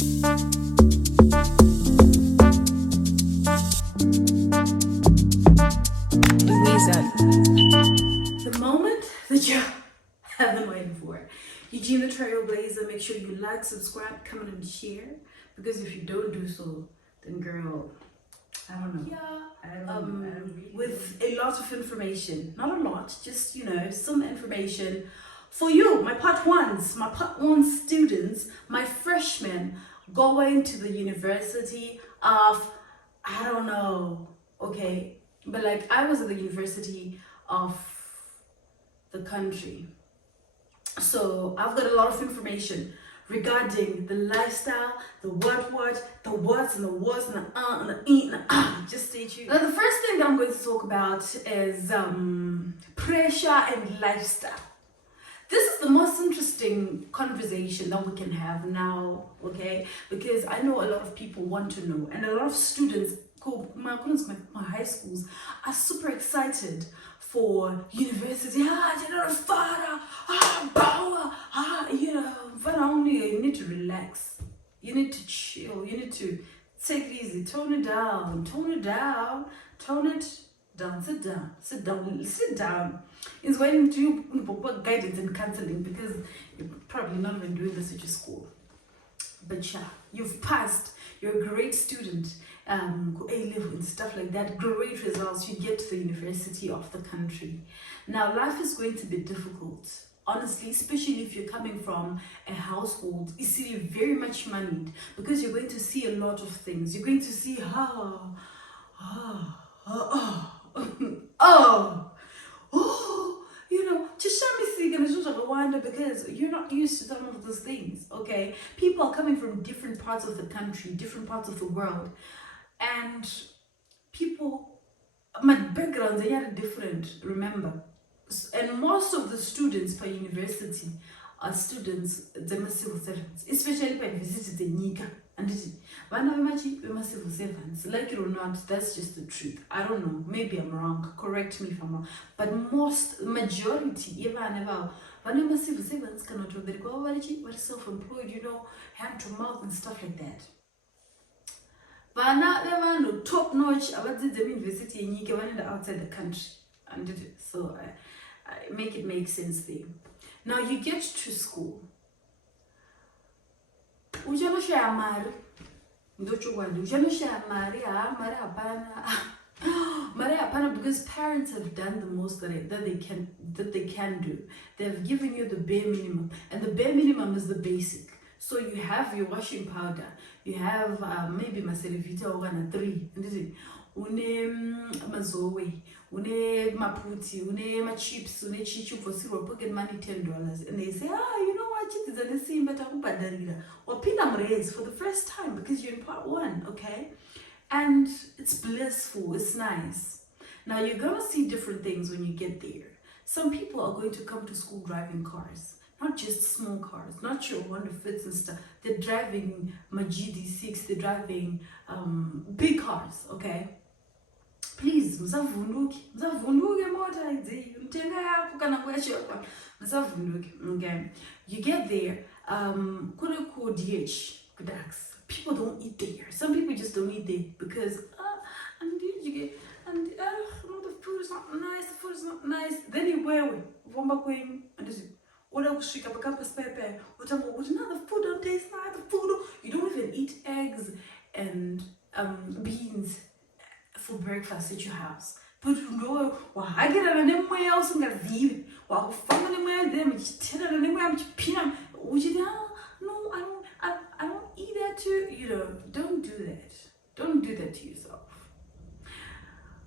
The moment that you have been waiting for. Eugene the Trailblazer, make sure you like, subscribe, comment, and share. Because if you don't do so, then girl, I don't know. With a lot of information, not a lot, just some information for you, my part one students, my freshmen going to the University of, I don't know, okay, but like I was at the University of the country, so I've got a lot of information regarding the lifestyle, the the what's and the what's and the e and the just stay tuned. Now the first thing that I'm going to talk about is pressure and lifestyle. This is the most interesting conversation that we can have now, okay? Because I know a lot of people want to know, and a lot of students, my high schools, are super excited for university. You need to relax. You need to chill. You need to take it easy. Tone it down. Sit down. It's going to do guidance and counseling, because you're probably not even doing this at your school. But yeah, you've passed. You're a great student. A-level and stuff like that. Great results. You get to the University of the country. Now, life is going to be difficult. Honestly, especially if you're coming from a household, you see, you're very much moneyed, because you're going to see a lot of things. You're going to see because you're not used to some of those things, okay? People are coming from different parts of the country, different parts of the world, and my backgrounds are different, remember. And most of the students per university are students, they're civil servants, especially per university in Nika. And civil servants, like it or not, that's just the truth. I don't know, maybe I'm wrong, correct me if I'm wrong, but majority, even civil servants cannot do that. We're self-employed, hand to mouth and stuff like that. But top notch about the university in Nika, outside the country, and so I make it make sense there. Now you get to school. Because parents have done the most that they can do. They've given you the bare minimum, and the bare minimum is the basic. So you have your washing powder, you have maybe maselevita or 3, une mazoe, une maputi, une ma chips, une chichu for zero pocket money $10, and they say, you know what, chips is the same, but or pinam raise for the first time because you're in part 1, okay? And it's blissful, it's nice. Now you're gonna see different things when you get there. Some people are going to come to school driving cars, not just small cars, not your Honda Fits and stuff. They're driving my GD6, they're driving big cars, okay? Please, okay? You get there, people don't eat there. Some people just don't eat there because the food is not nice. Then you wear the food don't taste nice, you don't even eat eggs and beans for breakfast at your house. But I get anywhere else in the view. While family them no, I don't eat that too. Don't do that. Don't do that to yourself.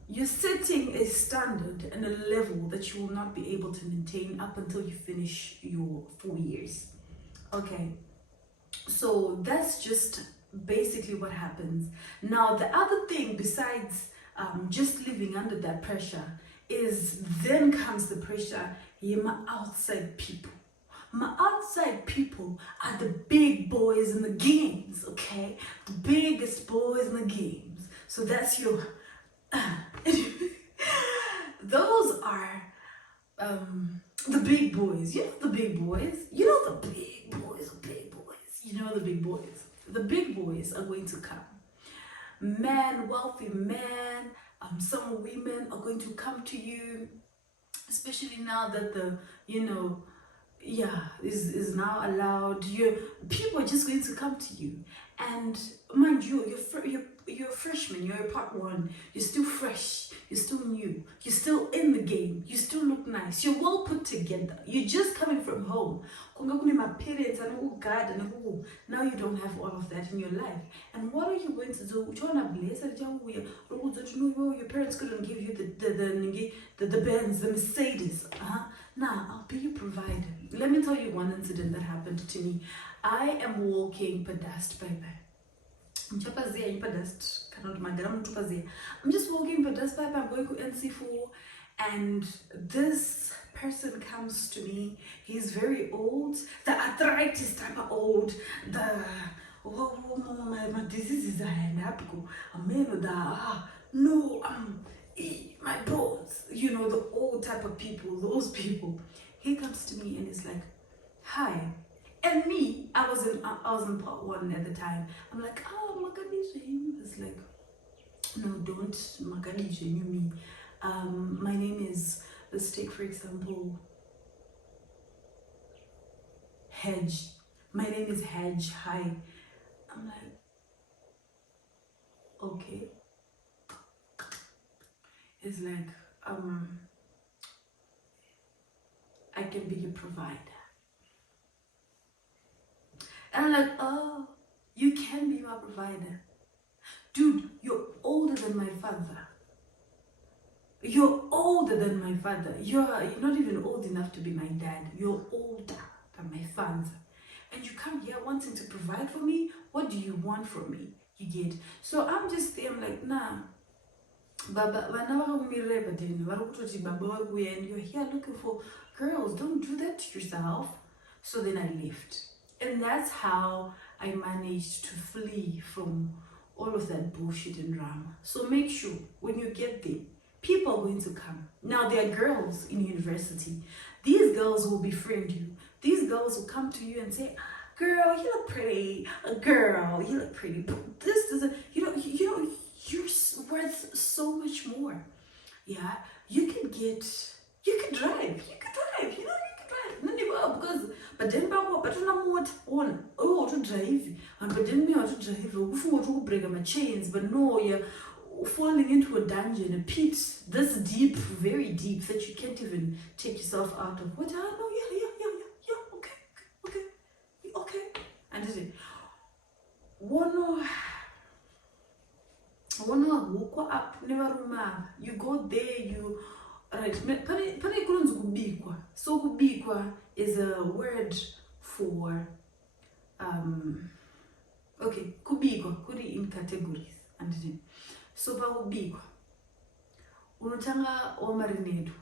You're setting a standard and a level that you will not be able to maintain up until you finish your 4 years. Okay, so that's just basically what happens. Now, the other thing besides just living under that pressure is then comes the pressure, my outside people. My outside people are the big boys in the games, okay? The biggest boys in the games. So that's your... Those are the big boys. You know the big boys. You know the big boys. You know the big boys. The big boys are going to come. Men, wealthy men, some women are going to come to you, especially now that the, is now allowed. People are just going to come to you, and mind you, you're a freshman, you're a part one, you're still fresh, you're still new, you're still in the game, you still look nice, you're well put together, you're just coming from home. My parents and oh God and oh, now you don't have all of that in your life, and what are you going to do? Your parents couldn't give you the Benz, the Mercedes. Now I'll be your provider. Let me tell you one incident that happened to me. I am walking pedast by. I'm just walking pedast by. I'm going to NC4, and this person comes to me. He's very old, the arthritis type of old, my diseases are my bones, the old type of people, those people. He comes to me and is like, hi. And me, I was in part one at the time. I'm like, oh, Magadije. It's like, no, don't Magadije, you me. My name is, let's take for example, Hedge. My name is Hedge, hi. I'm like, okay. It's like, I can be your provider. And I'm like, oh, you can be my provider. Dude, you're older than my father. You're older than my father. You're not even old enough to be my dad. You're older than my father. And you come here wanting to provide for me? What do you want from me? You get? So I'm just there, I'm like, nah. Baba, and you're here looking for girls. Don't do that to yourself. So then I left. And that's how I managed to flee from all of that bullshit and drama. So make sure when you get there, people are going to come. Now there are girls in university. These girls will befriend you. These girls will come to you and say, girl, you look pretty. Girl, you look pretty. But this doesn't, you're worth so much more. Yeah, you can drive, you can drive. Because but then to drive, and but then me to drive, to break my chains, but no, you're falling into a dungeon, a pit this deep, very deep, that you can't even take yourself out of. What? No, okay. And is it wanna hook up, never remember. You go there, you right. So kubikwa is a word for okay, kubikwa kuri in categories. And so bakubikwa unotanga omarinedwa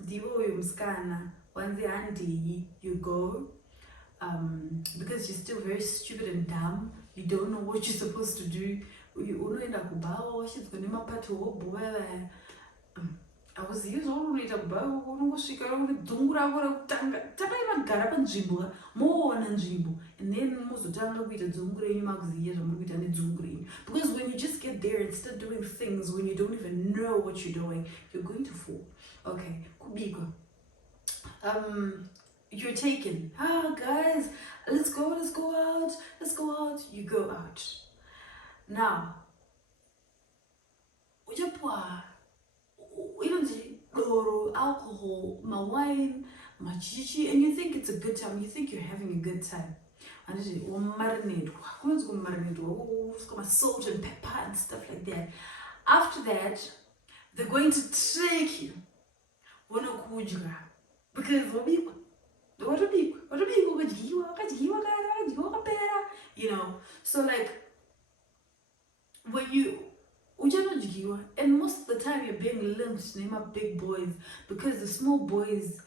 ndiwo yomskana wanzi handi, you go because you're still very stupid and dumb, you don't know what you're supposed to do. Unoenda kubawa she's gonna mapato boy. I was used already to bow, unongosvika dzungura kutanga takaimagara panzvimbo moona nzvimbo, and then mozotanga kuita dzungura yenyu makuziya zvamuri kuita nedzungura yenyu, because when you just get there and start doing things when you don't even know what you're doing, you're going to fall. Okay, kubikwa. You're taken. Guys, let's go out. You go out. Now, ujapwa alcohol, my wine, my chichi, and you think it's a good time, you think you're having a good time. And it's marinate, salt and pepper and stuff like that. After that, they're going to take you. Because so like when you and most of the time you're being linked to name up big boys, because the small boys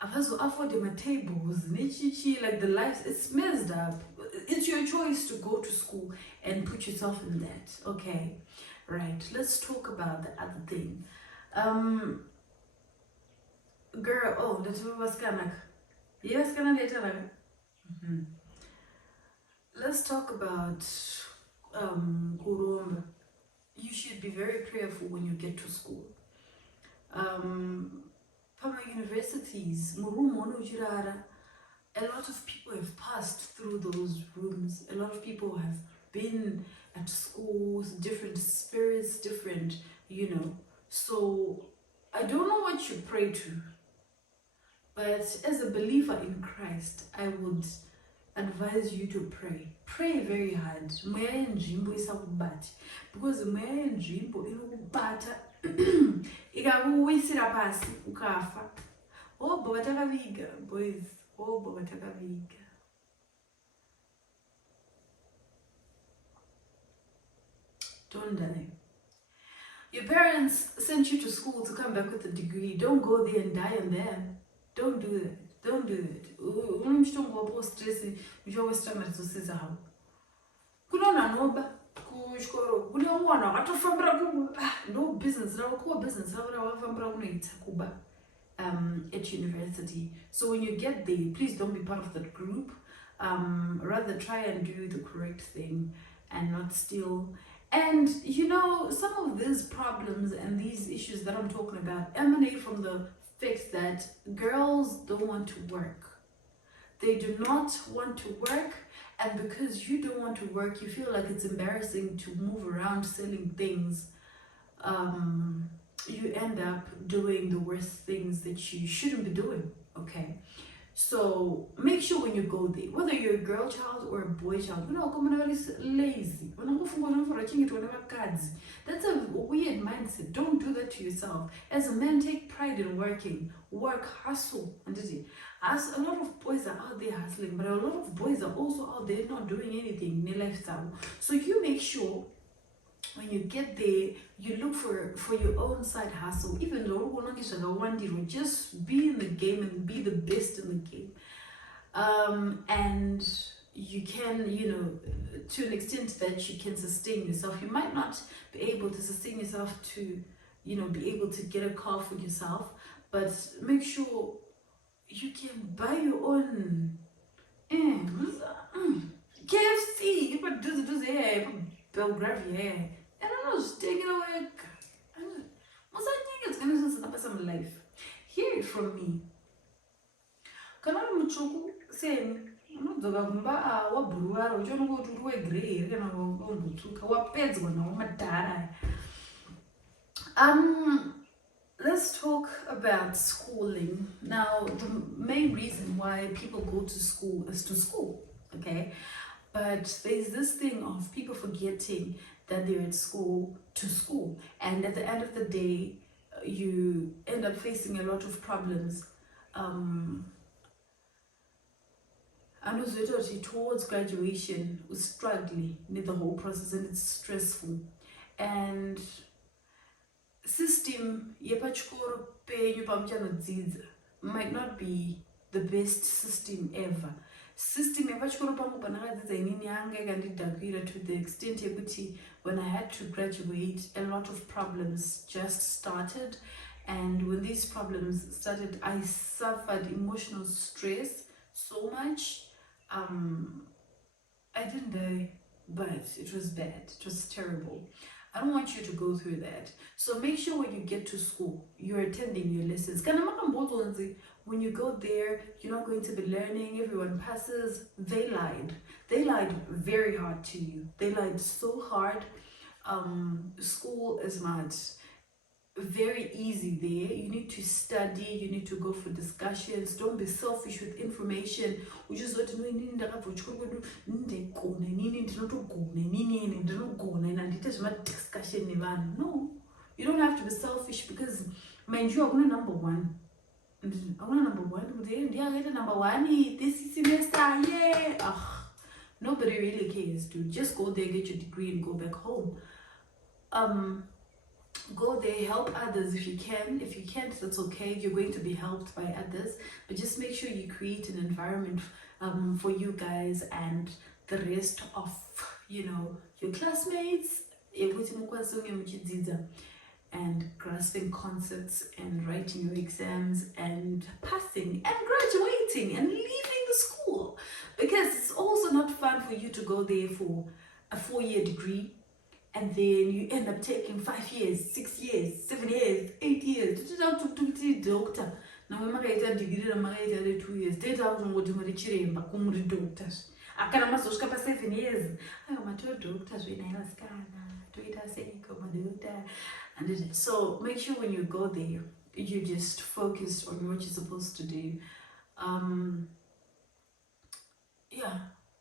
afford them tables, like the life, it's messed up. It's your choice to go to school and put yourself in that. Okay, right, let's talk about the other thing. Girl, oh, that's what was kind of yes, kind of later. Let's talk about kurumba. You should be very prayerful when you get to school. Pama universities, murumo nojirara. A lot of people have passed through those rooms. A lot of people have been at schools, different spirits, different, So I don't know what you pray to, but as a believer in Christ, I would advise you to pray. Pray very hard. Because inokubata ikakuwisira pasi ukafa. Obho batakaviga, boys. Obho batakaviga. Don't die. Your parents sent you to school to come back with a degree. Don't go there and die on them. Don't do that. Don't do it. Unomshtongo stress njowestrana zosiza hawo. Kunona noba kuchikoro kune mwana akatofambira no business ravo business ravo ravafambira kunoita kuba at university. So when you get there, please don't be part of that group. Rather try and do the correct thing and not steal. And some of these problems and these issues that I'm talking about emanate from the fact that girls don't want to work. They do not want to work, and because you don't want to work, you feel like it's embarrassing to move around selling things. You end up doing the worst things that you shouldn't be doing, okay? So make sure when you go there, whether you're a girl child or a boy child, is lazy. That's a weird mindset. Don't do that to yourself. As a man, take pride in working. Work, hustle. As a lot of boys are out there hustling, but a lot of boys are also out there not doing anything in their lifestyle. So you make sure when you get there, you look for your own side hustle. Even though just be in the game and be the best in the game. And you can, to an extent that you can sustain yourself. You might not be able to sustain yourself to, be able to get a car for yourself, but make sure you can buy your own KFC, you put do the Belgravia. I don't know, just take it away. Most I think it's gonna be some life. Hear it from me. Kana muchuku saying, unozoga kumba wa buruaro, uchono go to we grey, kana go mutsuka wa peds wana wa madara. Let's talk about schooling. Now, the main reason why people go to school is to school, okay? But there's this thing of people forgetting that they're at school to school. And at the end of the day, you end up facing a lot of problems. Towards graduation, we're struggling with the whole process and it's stressful. And system yepachikoro penyu pamuchanodzidza might not be the best system ever. System yepachikoro pangu pandakadzidza inini yanga yakandidhakwira to the extent yekuti when I had to graduate, a lot of problems just started. And when these problems started, I suffered emotional stress so much. I didn't die, but it was bad. It was terrible. I don't want you to go through that. So make sure when you get to school, you're attending your lessons. When you go there, you're not going to be learning. Everyone passes. They lied. They lied very hard to you. They lied so hard. School is not very easy there. You need to study. You need to go for discussions. Don't be selfish with information. We just got to know no, you don't have to be selfish because mind you, I'm number one. Number one. This semester, yeah. Nobody really cares, dude. Just go there, get your degree, and go back home. Go there, help others if you can. If you can't, that's okay. You're going to be helped by others, but just make sure you create an environment for you guys and the rest of your classmates, and grasping concepts and writing your exams and passing and graduating and leaving the school. Because it's also not fun for you to go there for a 4-year degree and then you end up taking 5 years, 6 years, 7 years, 8 years. Doctor. Now we make a degree, we make 2 years. They don't want to be chiremba, come the doctors. I can't master 7 years. I am a doctors when I was Twitter saying come a doctor. And so make sure when you go there, you just focus on what you're supposed to do. Yeah,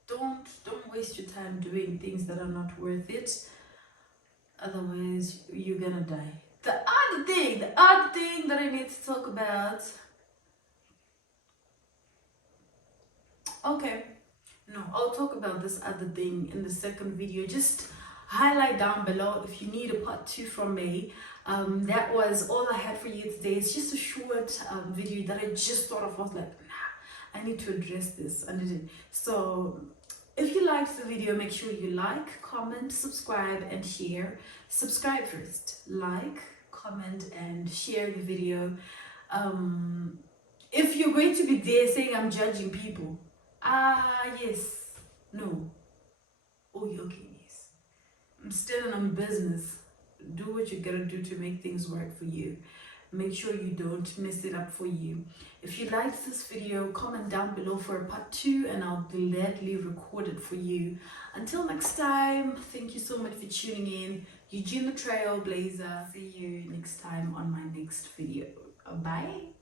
don't waste your time doing things that are not worth it. Otherwise, you're gonna die. The other thing that I need to talk about. Okay, no, I'll talk about this other thing in the second video. Just highlight down below if you need a part 2 from me. That was all I had for you today. It's just a short video that I just thought of. I was like, nah, I need to address this. And so if you liked the video, make sure you like, comment, subscribe, and share. Subscribe first, like, comment, and share the video. If you're going to be there saying I'm judging people, yes, no, okay, yes. I'm standing on business. Do what you gotta do to make things work for you. Make sure you don't mess it up for you. If you liked this video, comment down below for a part 2 and I'll gladly record it for you. Until next time, thank you so much for tuning in. Eugene the Trailblazer. See you next time on my next video. Bye.